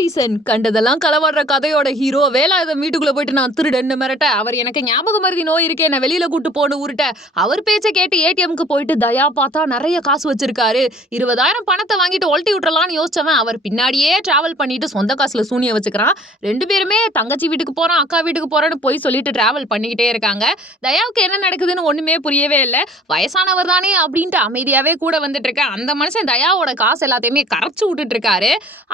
Reason கண்டதெல்லாம் களவாடுற கதையோட hero Velayutham வீட்டுக்குள்ள போயிட்டு நான் திருடன்னு மிரட்ட அவர் எனக்கு ஞாபக மருதி நோய் இருக்கே என்ன வெளியில கூட்டு போன்னு உருட்ட அவர் பேச்ச கேட்டு ஏடிஎம்க்கு போயிட்டு தயா பார்த்தா நிறைய காசு வச்சிருக்காரு 20,000 பணத்தை வாங்கிட்டு ஒல்ட்டி விட்டுறலாம்னு யோசிச்சவன் அவர் பின்னாடியே டிராவல் பண்ணிட்டு சொந்த காசுல சூனிய வச்சுக்கிறான். 2 பேருமே தங்கச்சி வீட்டுக்கு போறான் அக்கா வீட்டுக்கு போறேன்னு போய் சொல்லிட்டு டிராவல் பண்ணிக்கிட்டே இருக்காங்க. தயாவுக்கு என்ன நடக்குதுன்னு ஒண்ணுமே புரியவே இல்லை. வயசானவர் தானே அப்படின்ட்டு அமைதியாவே கூட வந்துட்டு இருக்க அந்த மனுஷன் தயாவோட காசு எல்லாத்தையுமே கரைச்சு விட்டுட்டு இருக்காரு.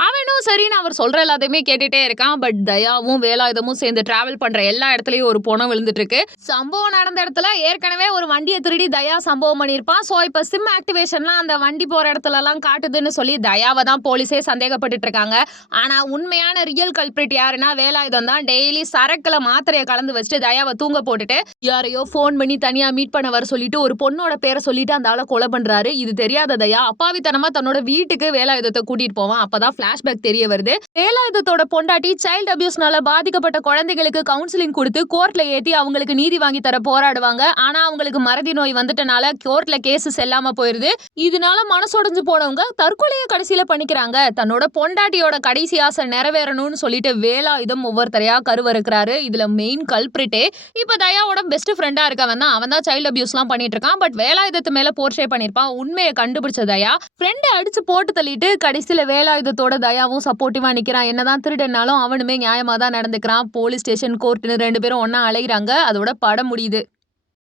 அவனும் சரின்னு அவர் சொல்ற எல்லாத்தையுமே கேட்டுட்டே இருக்கான். பட் தயாவும் வேலாயுதமும் சேர்ந்து டிராவல் பண்ற எல்லா இடத்துலயும் ஒரு பொணம் விழுந்துட்டு இருக்கு. சம்பவம் நடந்த இடத்துல ஏற்கனவே ஒரு வண்டியை திருடி தயா சம்பவம் பண்ணிருப்பான். சோ இப்ப சிம் ஆக்டிவேஷன்லாம் அந்த வண்டி போற இடத்துல எல்லாம் காட்டுதுன்னு சொல்லி தயாவை தான் போலீஸே சந்தேகப்பட்டு இருக்காங்க. ஆனா உண்மையான ரியல் கல்பிரிட் யாருன்னா வேலாயுதம் தான். டெய்லி சரக்குல மாத்திரையை கலந்து வச்சுட்டு தயாவை தூங்க போட்டுட்டு யாரையோ போன் பண்ணி தனியா மீட் பண்ண வர சொல்லிட்டு ஒரு பொண்ணோட பேரை சொல்லிட்டு அந்த ஆளை கொலை பண்றாரு. இது தெரியாத தயா அப்பாவித்தனமா தன்னோட வீட்டுக்கு வேலாயுதத்தை கூட்டிட்டு போவான். அப்பதான் பிளாஷ்பேக் தெரிய வருது. வேலாயுதத்தோட பொண்டாட்டி சைல்ட் அபியூஸ்னால பாதிக்கப்பட்ட குழந்தைகளுக்கு கவுன்சிலிங் கொடுத்து கோர்ட்ல ஏத்தி அவங்களுக்கு நீதி வாங்கி தர போராடுவாங்க. ஆனா அவங்களுக்கு மறதி நோய் வந்துட்டனால கோர்ட்ல கேஸ் செல்லாம போயிருது. இதனால மனசொடைஞ்சு போனவங்க தற்கொலையை கடைசியில பண்ணிக்கிறாங்க. தன்னோட பொண்டாட்டியோட கடைசி ஆசை நிறைவேறணும்னு சொல்லிட்டு வேலாயுதம் ஒவ்வொருத்தரையா கருவறுக்கிறாரு. இதுல மெயின் கல்பிரிட்டே இப்ப தயாவோட பெஸ்ட் ஃப்ரெண்டா இருக்கவன் தான். அவன் தான் சைல்ட் அபியூஸ்லாம் பண்ணிட்டு இருக்கான். பட் வேலாயுதத்து மேல போர்ட்ரே பண்ணிருப்பான். உண்மையை கண்டுபிடிச்ச தயா ஃப்ரெண்டை அடிச்சு போட்டு தள்ளிட்டு கடைசியில வேலாயுதத்தோட தயாவும் சப்போர்ட்டிவா நிக்கிறான். என்னதான் திருடனாலும் அவனுமே நியாயமா தான் நடந்துக்கிறான். போலீஸ் ஸ்டேஷன் கோர்ட்னு 2 பேரும் ஒன்னா அலைகிறாங்க. அதோட படம் முடியுது.